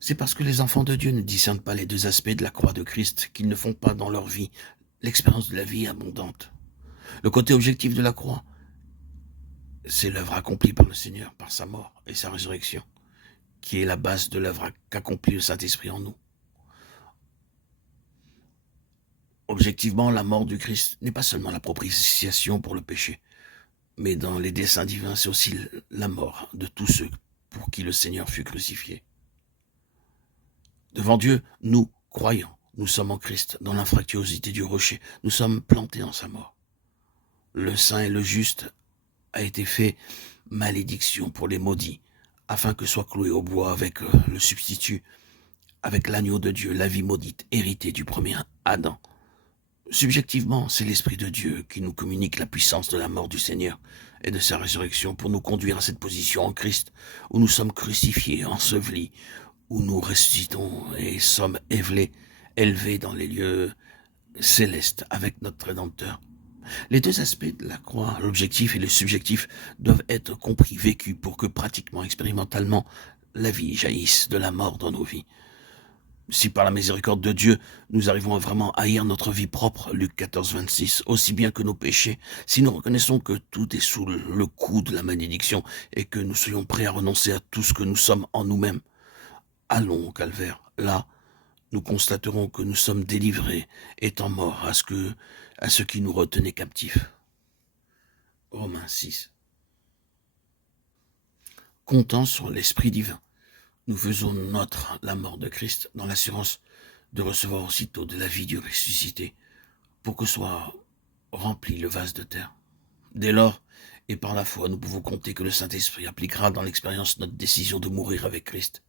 C'est parce que les enfants de Dieu ne discernent pas les deux aspects de la croix de Christ qu'ils ne font pas dans leur vie l'expérience de la vie abondante. Le côté objectif de la croix, c'est l'œuvre accomplie par le Seigneur, par sa mort et sa résurrection, qui est la base de l'œuvre qu'accomplit le Saint-Esprit en nous. Objectivement, la mort du Christ n'est pas seulement la propitiation pour le péché, mais dans les desseins divins, c'est aussi la mort de tous ceux pour qui le Seigneur fut crucifié. Devant Dieu, nous, croyants, nous sommes en Christ, dans l'infractuosité du rocher, nous sommes plantés en sa mort. Le saint et le juste a été fait malédiction pour les maudits, afin que soit cloué au bois avec le substitut, avec l'agneau de Dieu, la vie maudite, héritée du premier Adam. Subjectivement, c'est l'Esprit de Dieu qui nous communique la puissance de la mort du Seigneur et de sa résurrection pour nous conduire à cette position en Christ, où nous sommes crucifiés, ensevelis, où nous ressuscitons et sommes élevés dans les lieux célestes avec notre Rédempteur. Les deux aspects de la croix, l'objectif et le subjectif, doivent être compris, vécus pour que pratiquement, expérimentalement, la vie jaillisse de la mort dans nos vies. Si par la miséricorde de Dieu, nous arrivons à vraiment haïr notre vie propre, Luc 14, 26, aussi bien que nos péchés, si nous reconnaissons que tout est sous le coup de la malédiction et que nous soyons prêts à renoncer à tout ce que nous sommes en nous-mêmes, allons au calvaire. Là, nous constaterons que nous sommes délivrés, étant morts à ce qui nous retenait captifs. Romains 6. Comptant sur l'Esprit divin, nous faisons nôtre la mort de Christ dans l'assurance de recevoir aussitôt de la vie du ressuscité, pour que soit rempli le vase de terre. Dès lors, et par la foi, nous pouvons compter que le Saint-Esprit appliquera dans l'expérience notre décision de mourir avec Christ,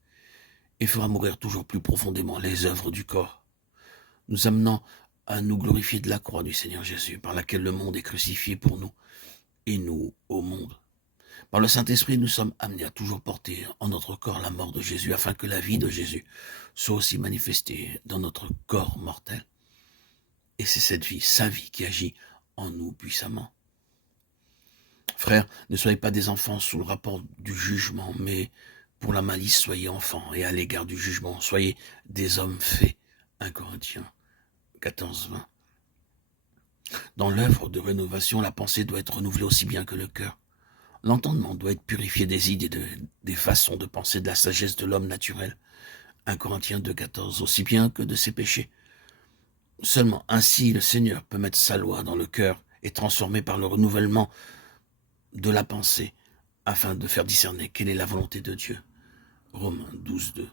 et fera mourir toujours plus profondément les œuvres du corps, nous amenant à nous glorifier de la croix du Seigneur Jésus, par laquelle le monde est crucifié pour nous, et nous au monde. Par le Saint-Esprit, nous sommes amenés à toujours porter en notre corps la mort de Jésus, afin que la vie de Jésus soit aussi manifestée dans notre corps mortel. Et c'est cette vie, sa vie, qui agit en nous puissamment. Frères, ne soyez pas des enfants sous le rapport du jugement, mais pour la malice, soyez enfants, et à l'égard du jugement, soyez des hommes faits. 1 Corinthiens 14, 20. Dans l'œuvre de rénovation, la pensée doit être renouvelée aussi bien que le cœur. L'entendement doit être purifié des idées, des façons de penser, de la sagesse de l'homme naturel. 1 Corinthiens 2, 14, aussi bien que de ses péchés. Seulement ainsi le Seigneur peut mettre sa loi dans le cœur et transformer par le renouvellement de la pensée, afin de faire discerner quelle est la volonté de Dieu. Romains 12, 2.